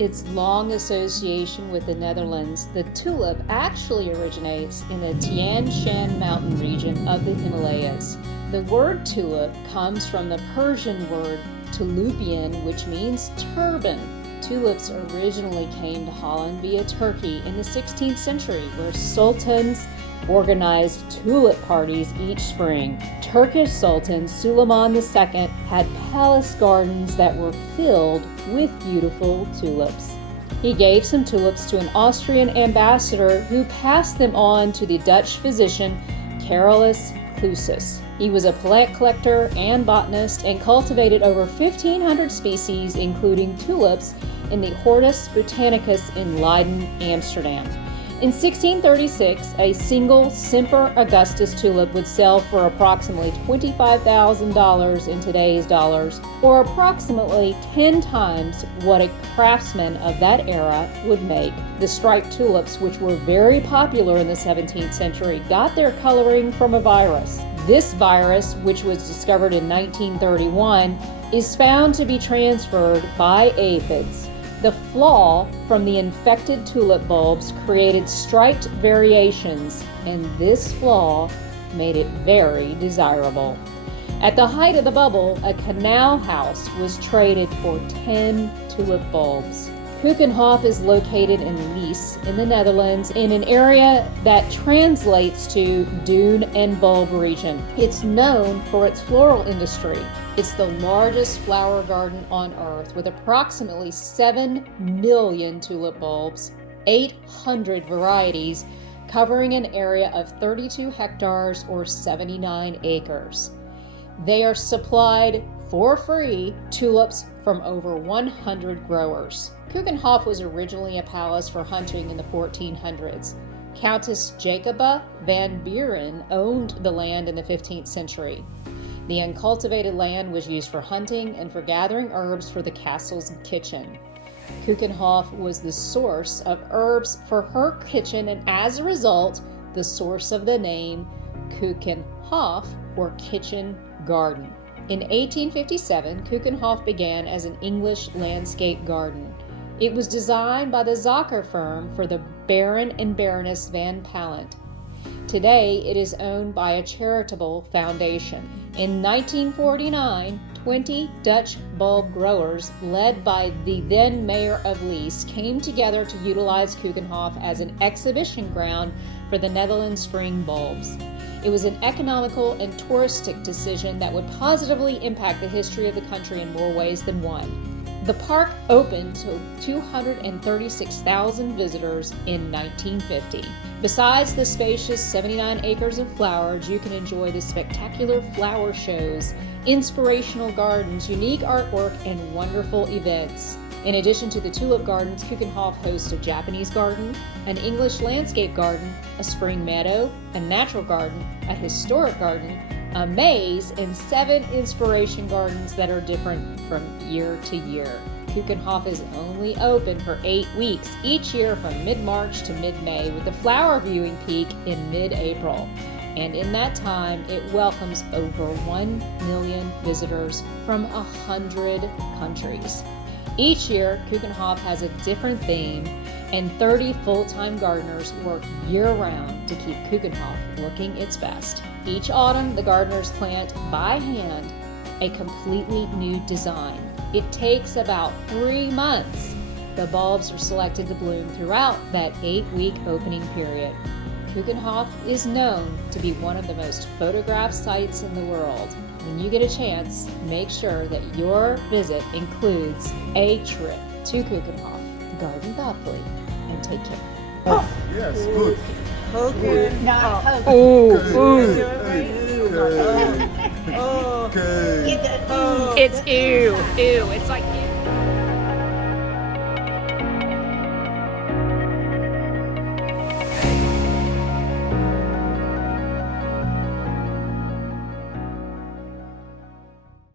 its long association with the Netherlands, the tulip actually originates in the Tian Shan mountain region of the Himalayas. The word tulip comes from the Persian word tulupian, which means turban. Tulips originally came to Holland via Turkey in the 16th century, where sultans organized tulip parties each spring. Turkish Sultan Suleiman II had palace gardens that were filled with beautiful tulips. He gave some tulips to an Austrian ambassador who passed them on to the Dutch physician Carolus Clusius. He was a plant collector and botanist and cultivated over 1,500 species, including tulips, in the Hortus Botanicus in Leiden, Amsterdam. In 1636, a single Semper Augustus tulip would sell for approximately $25,000 in today's dollars, or approximately 10 times what a craftsman of that era would make. The striped tulips, which were very popular in the 17th century, got their coloring from a virus. This virus, which was discovered in 1931, is found to be transferred by aphids. The flaw from the infected tulip bulbs created striped variations, and this flaw made it very desirable. At the height of the bubble, a canal house was traded for 10 tulip bulbs. Keukenhof is located in Lies in the Netherlands in an area that translates to dune and bulb region. It's known for its floral industry. It's the largest flower garden on earth with approximately 7 million tulip bulbs, 800 varieties, covering an area of 32 hectares or 79 acres. They are supplied for free tulips from over 100 growers. Keukenhof was originally a palace for hunting in the 1400s. Countess Jacoba van Buren owned the land in the 15th century. The uncultivated land was used for hunting and for gathering herbs for the castle's kitchen. Keukenhof was the source of herbs for her kitchen, and as a result, the source of the name Keukenhof, or kitchen garden. In 1857, Keukenhof began as an English landscape garden. It was designed by the Zacher firm for the Baron and Baroness van Pallant. Today, it is owned by a charitable foundation. In 1949, 20 Dutch bulb growers, led by the then mayor of Lies, came together to utilize Keukenhof as an exhibition ground for the Netherlands spring bulbs. It was an economical and touristic decision that would positively impact the history of the country in more ways than one. The park opened to 236,000 visitors in 1950. Besides the spacious 79 acres of flowers, you can enjoy the spectacular flower shows, inspirational gardens, unique artwork, and wonderful events. In addition to the tulip gardens, Keukenhof hosts a Japanese garden, an English landscape garden, a spring meadow, a natural garden, a historic garden, a maze, and 7 inspiration gardens that are different from year to year. Keukenhof is only open for 8 weeks each year from mid-March to mid-May, with the flower viewing peak in mid-April. And in that time, it welcomes over 1 million visitors from 100 countries. Each year, Keukenhof has a different theme, and 30 full-time gardeners work year-round to keep Keukenhof looking its best. Each autumn, the gardeners plant by hand a completely new design. It takes about 3 months. The bulbs are selected to bloom throughout that 8-week opening period. Keukenhof is known to be one of the most photographed sites in the world. When you get a chance, make sure that your visit includes a trip to Keukenhof. Garden thoughtfully and take care. Oh, yes, good. Hogan, not Hogan. Okay. It's ew. It's like ew.